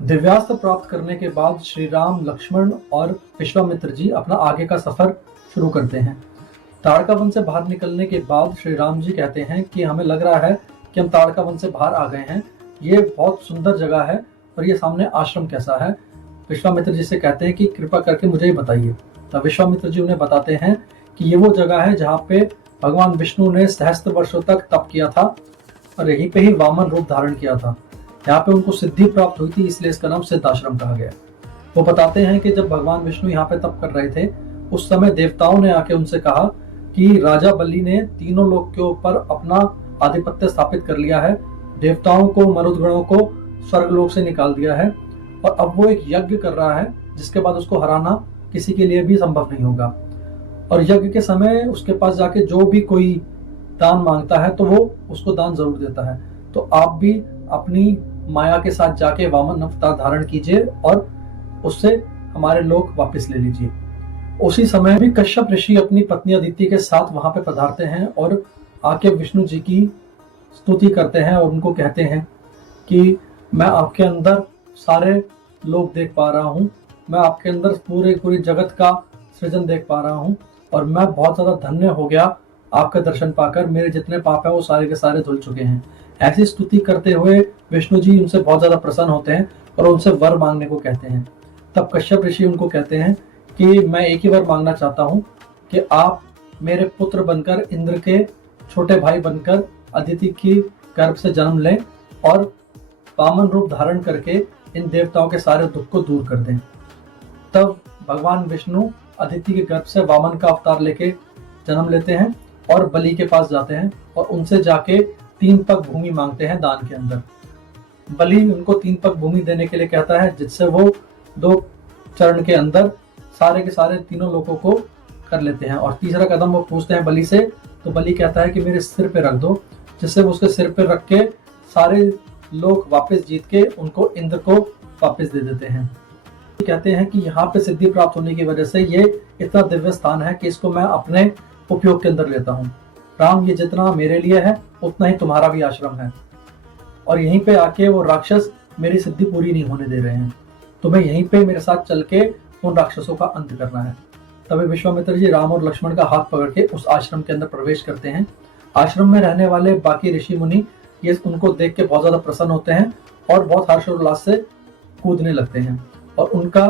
दिव्यास्त्र प्राप्त करने के बाद श्री राम, लक्ष्मण और विश्वामित्र जी अपना आगे का सफर शुरू करते हैं। ताड़का वन से बाहर निकलने के बाद श्री राम जी कहते हैं कि हमें लग रहा है कि हम ताड़का वन से बाहर आ गए हैं। ये बहुत सुंदर जगह है और ये सामने आश्रम कैसा है। विश्वामित्र जी से कहते हैं कि कृपा करके मुझे ही बताइए। तब विश्वामित्र जी उन्हें बताते हैं कि ये वो जगह है जहाँ पे भगवान विष्णु ने सहस्त्र वर्षों तक तप किया था और यहीं पे ही वामन रूप धारण किया था। यहाँ पे उनको सिद्धि प्राप्त हुई थी, इसलिए इसका नाम सिद्धाश्रम कहा गया। वो बताते हैं कि जब भगवान विष्णु यहाँ पे तप कर रहे थे उस समय देवताओं ने आके उनसे कहा कि राजा बलि ने तीनों लोक के ऊपर अपना आधिपत्य स्थापित कर लिया है, देवताओं को, मरुदगणों को स्वर्गलोक से निकाल दिया है और अब वो एक यज्ञ कर रहा है जिसके बाद उसको हराना किसी के लिए भी संभव नहीं होगा। और यज्ञ के समय उसके पास जाके जो भी कोई दान मांगता है तो वो उसको दान जरूर देता है। तो आप भी अपनी माया के साथ जाके वामन अवतार धारण कीजिए और उससे हमारे लोक वापस ले लीजिए। उसी समय भी कश्यप ऋषि अपनी पत्नी अदिति के साथ वहां पे पधारते हैं और आके विष्णु जी की स्तुति करते हैं और उनको कहते हैं कि मैं आपके अंदर सारे लोग देख पा रहा हूँ, मैं आपके अंदर पूरे जगत का सृजन देख पा रहा हूँ और मैं बहुत ज्यादा धन्य हो गया आपका दर्शन पाकर। मेरे जितने पाप है वो सारे के सारे धुल चुके हैं। ऐसी स्तुति करते हुए विष्णु जी उनसे बहुत ज्यादा प्रसन्न होते हैं और उनसे वर मांगने को कहते हैं। तब कश्यप ऋषि उनको कहते हैं कि मैं एक ही वर मांगना चाहता हूँ कि आप मेरे पुत्र बनकर, इंद्र के छोटे भाई बनकर अदिति की गर्भ से जन्म लें और वामन रूप धारण करके इन देवताओं के सारे दुख को दूर कर दें। तब भगवान विष्णु अदिति के गर्भ से वामन का अवतार लेके जन्म लेते हैं और बलि के पास जाते हैं और उनसे जाके 3 पग भूमि मांगते हैं दान के अंदर। बलि उनको 3 पग भूमि देने के लिए कहता है जिससे वो 2 चरण के अंदर सारे के सारे तीनों लोगों को कर लेते हैं। और तीसरा कदम वो पूछते हैं बलि से, तो बलि कहता है कि मेरे सिर पे रख दो, जिससे वो उसके सिर पे रख के सारे लोग वापस जीत के उनको इंद्र को वापस दे देते हैं। कहते हैं कि यहाँ पे सिद्धि प्राप्त होने की वजह से ये इतना दिव्य स्थान है कि इसको मैं अपने उपयोग के अंदर लेता हूँ। राम, ये जितना मेरे लिए है उतना ही तुम्हारा भी आश्रम है और यहीं पे आके वो राक्षस मेरी सिद्धि पूरी नहीं होने दे रहे हैं, तुम्हें यहीं पे मेरे साथ चल के उन राक्षसों का अंत करना है। तभी विश्वामित्र जी राम और लक्ष्मण का हाथ पकड़ के उस आश्रम के अंदर प्रवेश करते हैं। आश्रम में रहने वाले बाकी ऋषि मुनि ये उनको देख के बहुत ज्यादा प्रसन्न होते हैं और बहुत हर्षोल्लास से कूदने लगते हैं और उनका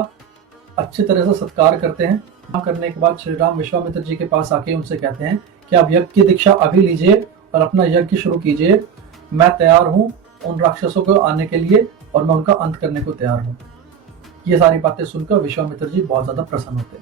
अच्छी तरह से सत्कार करते हैं। करने के बाद श्री राम विश्वामित्र जी के पास आके उनसे कहते हैं कि आप यज्ञ की दीक्षा अभी लीजिए और अपना यज्ञ शुरू कीजिए। मैं तैयार हूँ उन राक्षसों को आने के लिए और मैं उनका अंत करने को तैयार हूँ। ये सारी बातें सुनकर विश्वामित्र जी बहुत ज्यादा प्रसन्न होते हैं।